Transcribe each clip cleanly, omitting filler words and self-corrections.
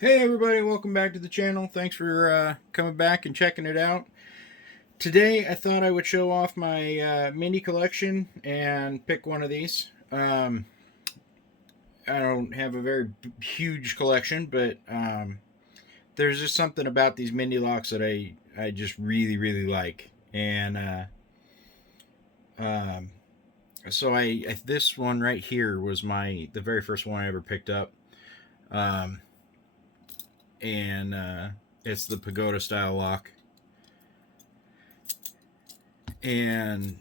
Hey everybody, welcome back to the channel. Thanks for coming back and checking it out. Today I thought I would show off my Mindy collection and pick one of these. I don't have a very huge collection, but there's just something about these Mindy locks that I just really like. And um, so this one right here was the very first one I ever picked up. Um, and it's the pagoda style lock. And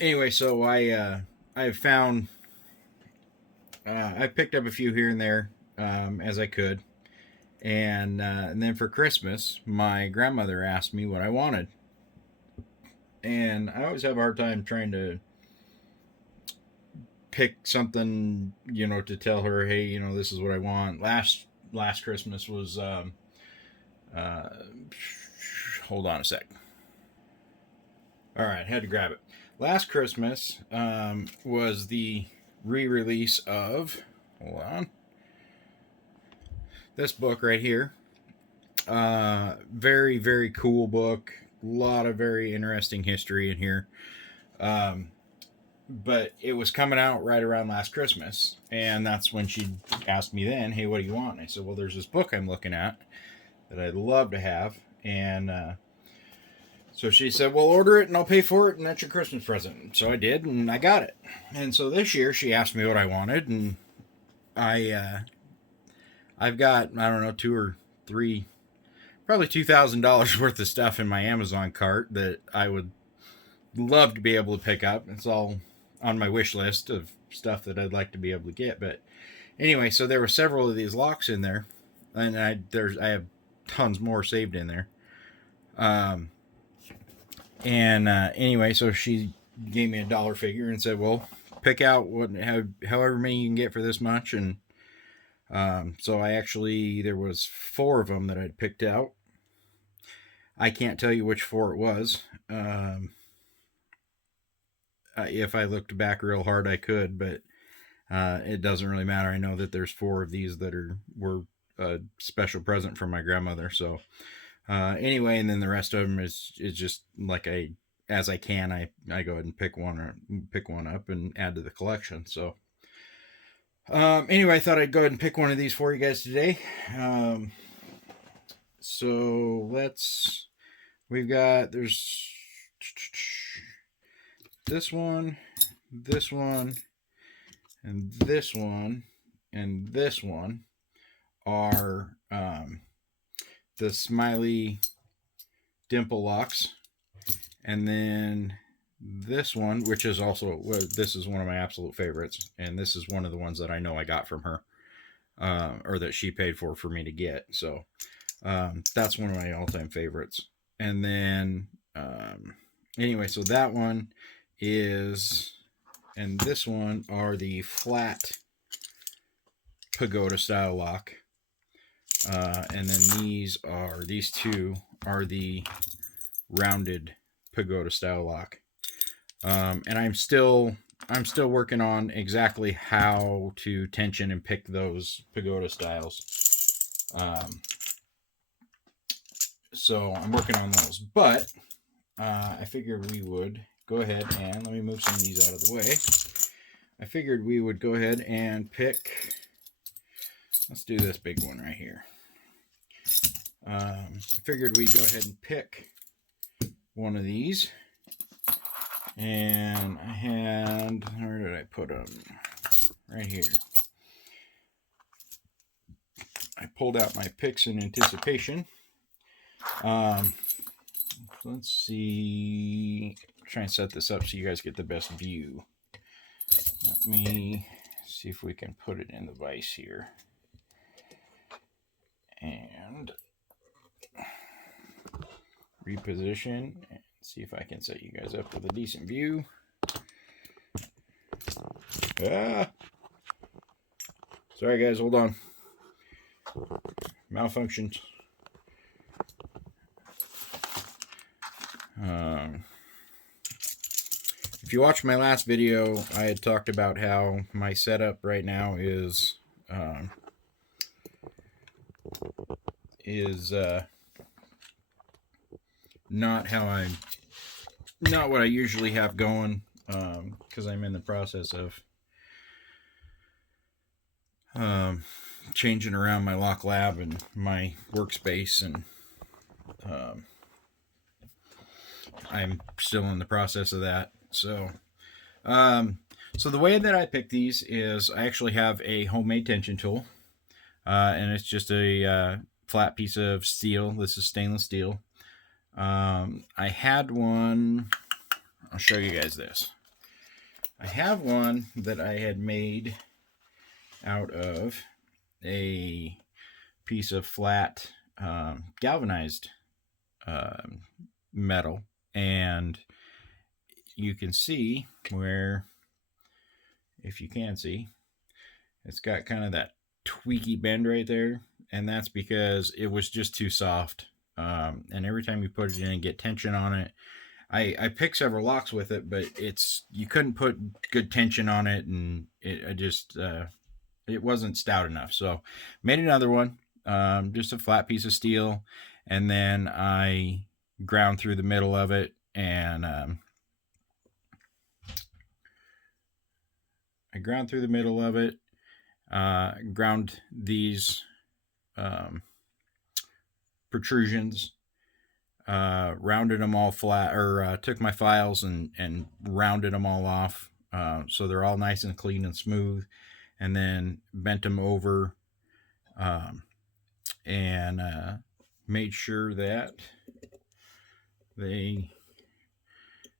anyway, so I found I picked up a few here and there as I could, and then for Christmas, my grandmother asked me what I wanted, and I always have a hard time trying to pick something, to tell her, hey, this is what I want. Last Christmas was uh, hold on a sec. All right, had to grab it. Last Christmas was the re-release of, hold on, this book right here. Very cool book. A lot of very interesting history in here. But it was coming out right around last Christmas, and that's when she asked me then, hey, what do you want? And I said, well, there's this book I'm looking at that I'd love to have, and so she said, well, order it and I'll pay for it, and that's your Christmas present. So I did, and I got it. And so this year she asked me what I wanted, and I've got, I don't know, two or three, probably $2,000 worth of stuff in my Amazon cart that I would love to be able to pick up. It's all on my wish list of stuff that I'd like to be able to get. But anyway, so there were several of these locks in there, and I have tons more saved in there. Anyway, so she gave me a dollar figure and said, well, pick out however many you can get for this much. And so there was 4 of them that I'd picked out. I can't tell you which 4 it was. If I looked back real hard, I could, but it doesn't really matter. I know that there's 4 of these that were a special present from my grandmother. So anyway, and then the rest of them is just like as I can, I go ahead and pick one up and add to the collection. So anyway, I thought I'd go ahead and pick one of these for you guys today. So there's this one, and this one, and this one are the smiley dimple locks. And then this one, which is also, this is one of my absolute favorites. And this is one of the ones that I know I got from her, or that she paid for me to get. So that's one of my all-time favorites. And then, anyway, so that one and this one are the flat pagoda style lock. And then these 2 are the rounded pagoda style lock. And I'm still working on exactly how to tension and pick those pagoda styles. So I'm working on those, but I figured we would go ahead and let me move some of these out of the way. I figured we would go ahead and pick, let's do this big one right here. I figured we'd go ahead and pick one of these. And where did I put them? Right here. I pulled out my picks in anticipation. Let's see. Try and set this up so you guys get the best view. Let me see if we can put it in the vise here. And reposition and see if I can set you guys up with a decent view. Sorry guys, hold on. Malfunctions. If you watched my last video, I had talked about how my setup right now is is not not what I usually have going, because I'm in the process of changing around my lock lab and my workspace, and um, I'm still in the process of that. Um, so the way that I pick these is I actually have a homemade tension tool, and it's just a flat piece of steel. This is stainless steel. I had one. I'll show you guys this. I have one that I had made out of a piece of flat galvanized metal, and you can see where, if you can see, it's got kind of that tweaky bend right there, and that's because it was just too soft. And every time you put it in and get tension on it, I picked several locks with it, but you couldn't put good tension on it, and it wasn't stout enough. So made another one, just a flat piece of steel, and then I ground through the middle of it, and ground these protrusions, rounded them all flat, or took my files and rounded them all off, so they're all nice and clean and smooth, and then bent them over, and made sure that they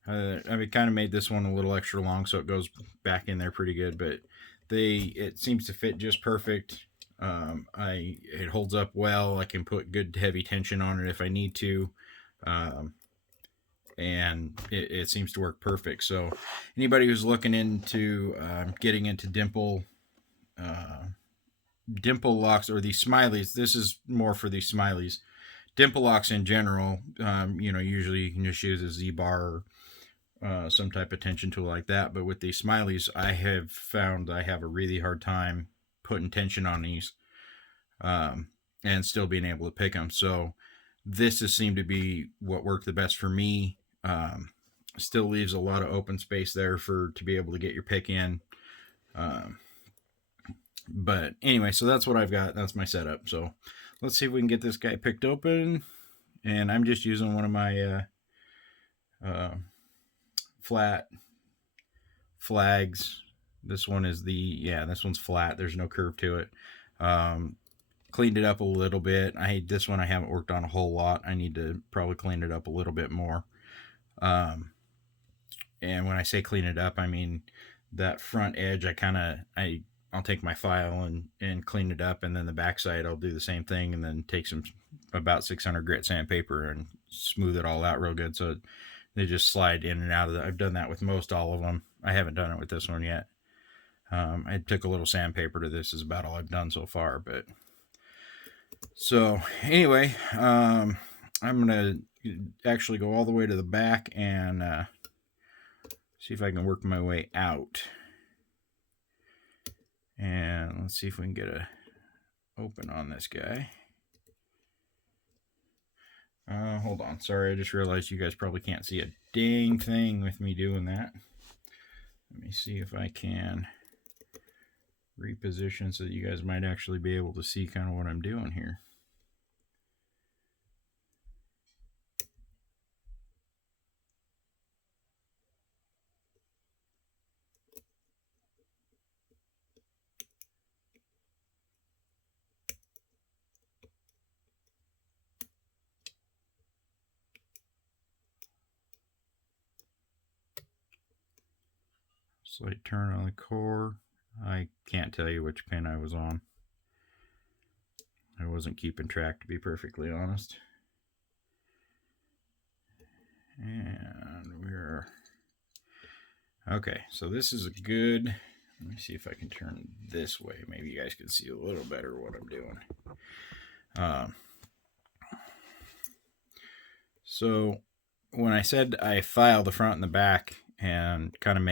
I kind of made this one a little extra long so it goes back in there pretty good, but it seems to fit just perfect. It holds up well. I can put good heavy tension on it if I need to, and it seems to work perfect. So anybody who's looking into getting into dimple locks, or these smileys, this is more for these smileys. Dimple locks in general, usually you can just use a Z-bar or some type of tension tool like that. But with these smileys, I have found I have a really hard time putting tension on these, and still being able to pick them. So this has seemed to be what worked the best for me. Still leaves a lot of open space there to be able to get your pick in. But anyway, so that's what I've got. That's my setup. So let's see if we can get this guy picked open. And I'm just using one of my flat flags. This one is this one's flat. There's no curve to it. Cleaned it up a little bit. This one I haven't worked on a whole lot. I need to probably clean it up a little bit more. And when I say clean it up, I mean that front edge. I'll take my file and clean it up, and then the backside I'll do the same thing, and then take about 600 grit sandpaper and smooth it all out real good so they just slide in and out of I've done that with most all of them. I haven't done it with this one yet. I took a little sandpaper to this, is about all I've done so far. But so anyway, I'm gonna actually go all the way to the back and see if I can work my way out. And let's see if we can get a open on this guy. Hold on. Sorry, I just realized you guys probably can't see a dang thing with me doing that. Let me see if I can reposition so that you guys might actually be able to see kind of what I'm doing here. Slight turn on the core. I can't tell you which pin I was on. I wasn't keeping track, to be perfectly honest. And we're okay. So this is a good. Let me see if I can turn this way. Maybe you guys can see a little better what I'm doing. So when I said I file the front and the back and kind of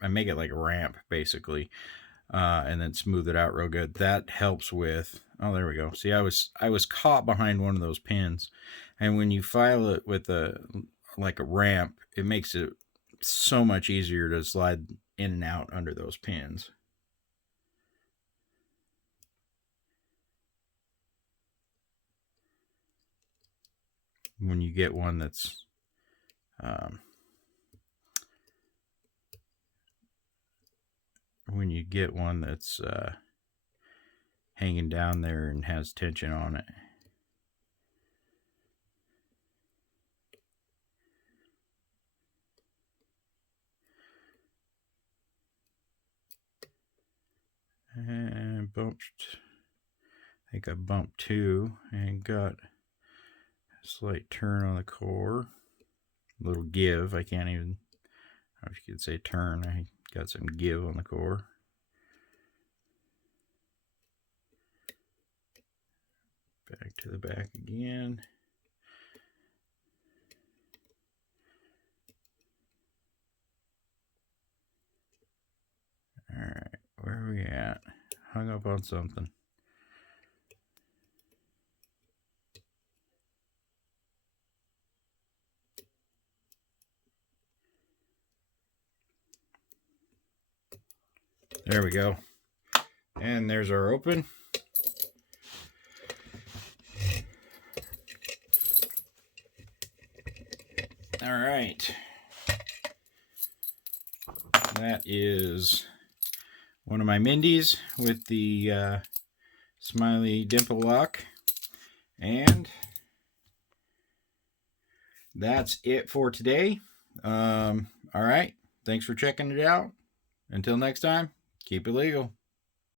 I make it like a ramp, basically. and then smooth it out real good. That helps with, oh, there we go. See, I was caught behind one of those pins, and when you file it with like a ramp, it makes it so much easier to slide in and out under those pins. When you get one that's hanging down there and has tension on it. And bumped, I think I bumped 2 and got a slight turn on the core. A little give. I can't even, I wish you could say turn. I got some give on the core. Back to the back again. All right, where are we at? Hung up on something. There we go. And there's our open. All right. That is one of my Mindys with the smiley dimple lock. And that's it for today. All right. Thanks for checking it out. Until next time, keep it legal.